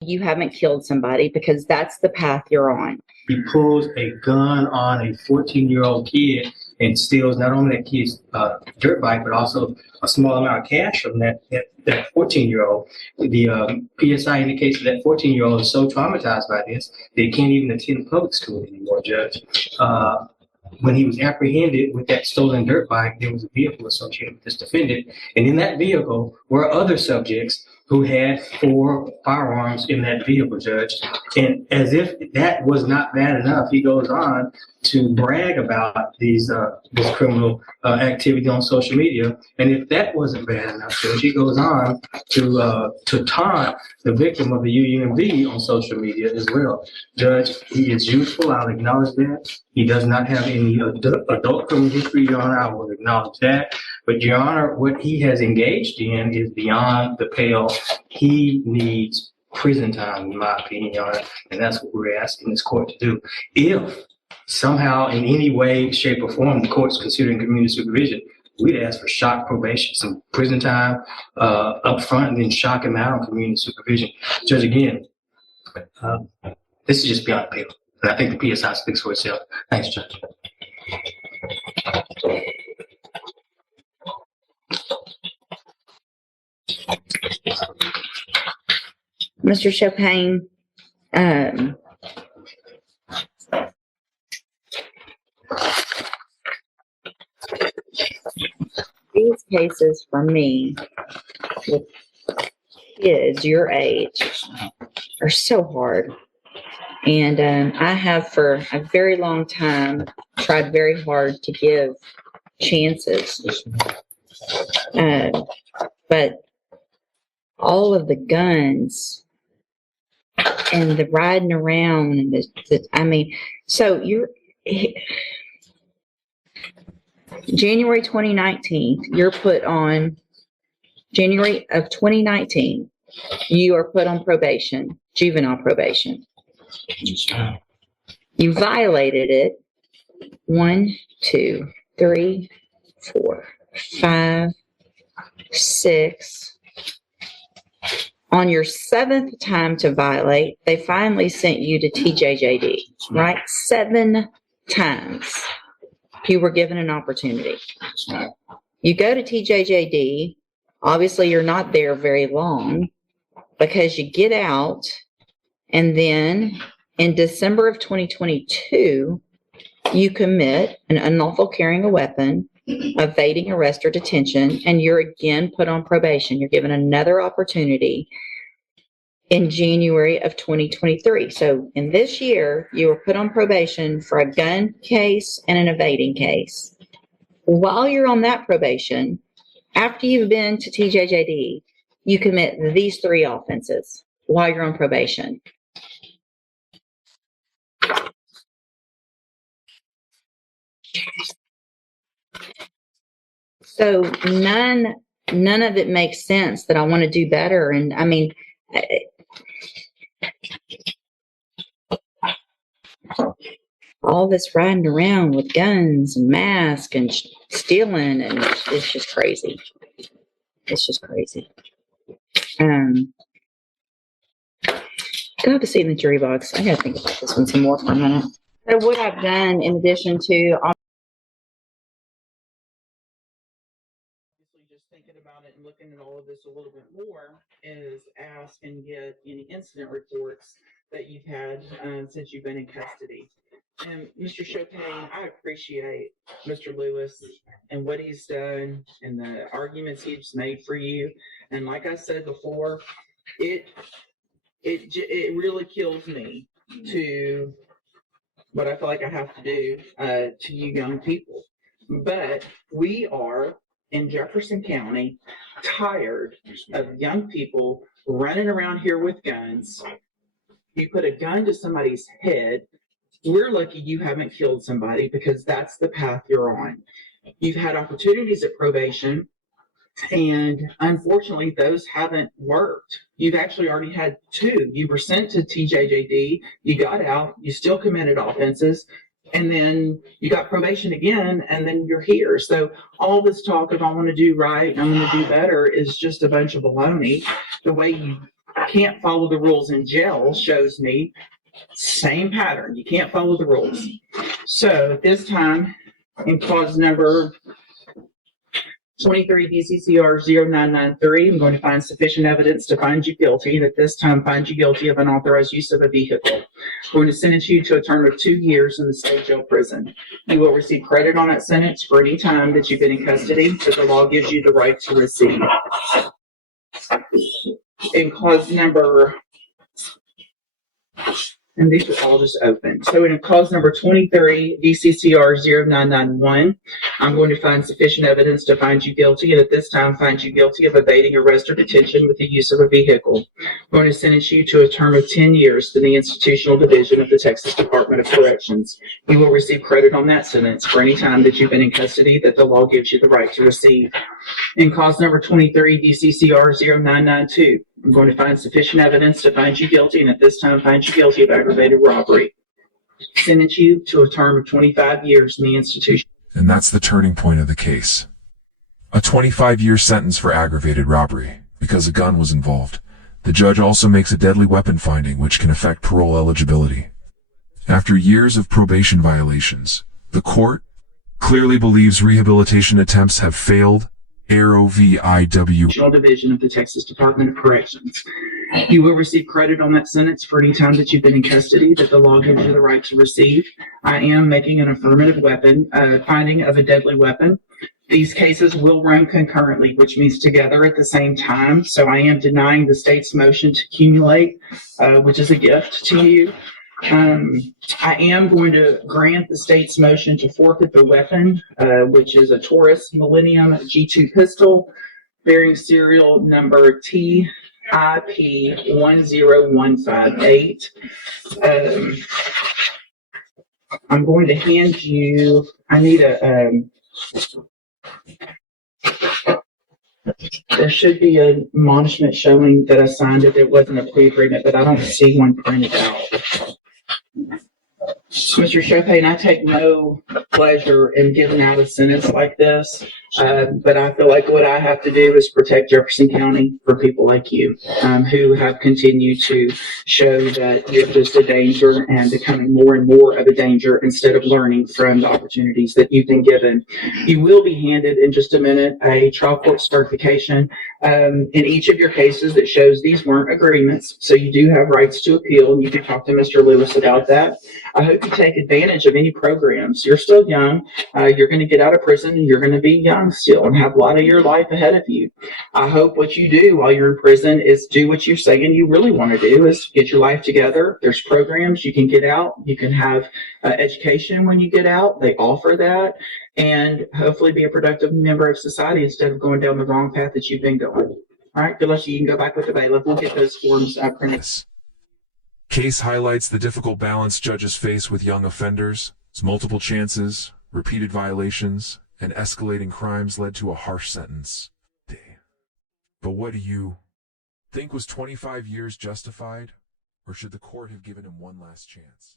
you haven't killed somebody because that's the path you're on. He pulls a gun on a 14-year-old kid and steals not only that kid's dirt bike, but also a small amount of cash from that 14-year-old. The PSI indicates that 14-year-old is so traumatized by this that he can't even attend public school anymore, Judge. When he was apprehended with that stolen dirt bike, there was a vehicle associated with this defendant. And in that vehicle were other subjects who had 4 firearms in that vehicle, Judge. And as if that was not bad enough, he goes on to brag about this criminal activity on social media. And if that wasn't bad enough, Judge, he goes on to taunt the victim of the UUMB on social media as well. Judge, he is youthful. I'll acknowledge that. He does not have any adult criminal history, Your Honor. I will acknowledge that. But, Your Honor, what he has engaged in is beyond the pale. He needs prison time, in my opinion, Your Honor. And that's what we're asking this court to do. If somehow, in any way, shape, or form, the court's considering community supervision, we'd ask for shock probation, some prison time up front, and then shock him out on community supervision. Judge, again, this is just beyond the pale. And I think the PSI speaks for itself. Thanks, Judge. Mr. Chopin, these cases for me with kids your age are so hard. And I have for a very long time tried very hard to give chances. But all of the guns and the riding around and so you're January 2019, you're put on January of 2019, you are put on probation, juvenile probation. You violated it 1, 2, 3, 4, 5, 6. On your 7th time to violate, they finally sent you to TJJD, right? 7 times you were given an opportunity. You go to TJJD. Obviously, you're not there very long because you get out. And then in December of 2022, you commit an unlawful carrying a weapon, evading arrest or detention, and you're again put on probation. You're given another opportunity in January of 2023. So in this year, you were put on probation for a gun case and an evading case. While you're on that probation, after you've been to TJJD, you commit these 3 offenses while you're on probation. So none of it makes sense that I want to do better. And I mean, all this riding around with guns and masks and stealing, and it's just crazy. It's just crazy. Go have a seat in the jury box. I gotta think about this one some more for a minute. So what I've done in addition to just thinking about it and looking at all of this a little bit more is ask and get any incident reports that you've had since you've been in custody. And Mr. Chopin, I appreciate Mr. Lewis and what he's done and the arguments he's made for you. And like I said before, it really kills me to what I feel like I have to do to you young people. But we are in Jefferson County tired of young people running around here with guns. You put a gun to somebody's head. We're lucky you haven't killed somebody because that's the path you're on. You've had opportunities at probation, and unfortunately, those haven't worked. You've actually already had 2. You were sent to TJJD, you got out, you still committed offenses, and then you got probation again, and then you're here. So all this talk of I want to do right, I'm going to do better is just a bunch of baloney. The way you can't follow the rules in jail shows me same pattern. You can't follow the rules. So at this time, in clause number 23 DCCR 0993, I'm going to find sufficient evidence to find you guilty, and at this time find you guilty of unauthorized use of a vehicle. I'm going to sentence you to a term of 2 years in the state jail prison. You will receive credit on that sentence for any time that you've been in custody that the law gives you the right to receive. In clause number, and these are all just open. So in clause number 23, DCCR 0991, I'm going to find sufficient evidence to find you guilty, and at this time find you guilty of evading arrest or detention with the use of a vehicle. I'm going to sentence you to a term of 10 years to the Institutional Division of the Texas Department of Corrections. You will receive credit on that sentence for any time that you've been in custody that the law gives you the right to receive. In clause number 23, DCCR 0992, I'm going to find sufficient evidence to find you guilty, and at this time find you guilty of aggravated robbery. Sentence you to a term of 25 years in the institution. And that's the turning point of the case. A 25-year sentence for aggravated robbery, because a gun was involved. The judge also makes a deadly weapon finding which can affect parole eligibility. After years of probation violations, the court clearly believes rehabilitation attempts have failed. Institutional Division of the Texas Department of Corrections. You will receive credit on that sentence for any time that you've been in custody that the law gives you the right to receive. I am making an affirmative weapon finding of a deadly weapon. These cases will run concurrently, which means together at the same time. So I am denying the state's motion to accumulate, which is a gift to you. I am going to grant the state's motion to forfeit the weapon, which is a Taurus Millennium G2 pistol bearing serial number TIP 10158. I'm going to hand you, I need there should be an admonishment showing that I signed it. It wasn't a plea agreement, but I don't see one printed out. Mr. Chopin, I take no pleasure in giving out a sentence like this, but I feel like what I have to do is protect Jefferson County for people like you, who have continued to show that you're just a danger and becoming more and more of a danger instead of learning from the opportunities that you've been given. You will be handed in just a minute a trial court certification in each of your cases that shows these weren't agreements, so you do have rights to appeal, and you can talk to Mr. Lewis about that. I hope you take advantage of any programs. You're still young. You're going to get out of prison, and you're going to be young still and have a lot of your life ahead of you. I hope what you do while you're in prison is do what you're saying you really want to do, is get your life together. There's programs you can get out. You can have education when you get out. They offer that, and hopefully be a productive member of society instead of going down the wrong path that you've been going. All right, good luck to you. You can go back with the bailiff. We'll get those forms printed. This case highlights the difficult balance judges face with young offenders. Multiple chances, repeated violations, and escalating crimes led to a harsh sentence. But what do you think? Was 25 years justified, or should the court have given him one last chance?